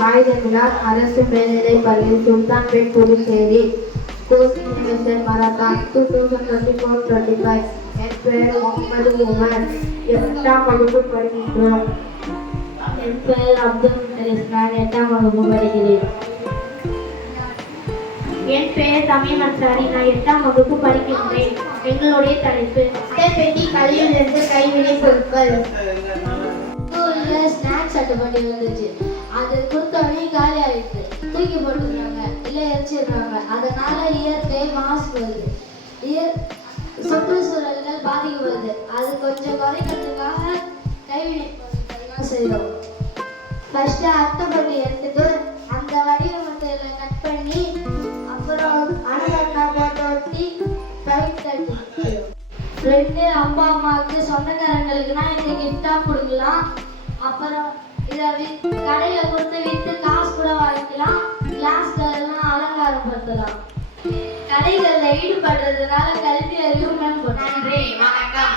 காகிதமில்லா அரசு மேல்நிலைப் பள்ளி சுல்தான்பேட் புதுச்சேரி கோசிங் செமஸ்டர் மராத்தான் 2024-25. என் பெயர் முகமது உமர். 8ஆம் வகுப்பு படிக்கின்றோம். என் பெயர் அப்துல் முத்தலிஸ். நான் 8ஆம் வகுப்பு படிக்கிறேன். என் பெயர் தமிழ் அன்சாரி. நான் 8ஆம் வகுப்பு படிக்கின்றேன். எங்களுடைய தலைப்பு பெட்டி கல்லிலிருந்து கைவினை பொருட்கள். ஸ்கூல்ல ஸ்நாக்ஸ் அட்டைப்பட்டி வந்துச்சு. அது கொடுத்தோடனே காலி ஆயிடுச்சு. தூக்கி போட்டுருந்தாங்க, இல்லை எரிச்சிடுறாங்க. அதனால இயற்கை மாசு வருது, சுற்றுச்சூழல்கள் பாதிக்கப்படுது. அது கொஞ்சம் குறைக்கிறதுக்காக கைவினை பொருட்கள்லாம் செய்கிறோம். ஃபர்ஸ்ட் அட்டைப்பட்டி எடுத்துட்டு அந்த வடிவமைப்பில் கட் பண்ணி அப்புறம் அணுகட்டா போட்டு ஒட்டி டைட் கட்டி ஃப்ரெண்டு அப்பா அம்மாவுக்கு சொந்தக்காரங்களுக்குனா இதை கிஃப்டாக கொடுக்கலாம். அப்புறம் இதை கடையில் கொடுத்து விற்று காசு கூட வாங்கிக்கலாம். கிளாஸ்களெல்லாம் அலங்காரப்படுத்தலாம். கலைகளில் ஈடுபடுறதுனால கல்வி அறிவு மேம்படும். நன்றி, வணக்கம்.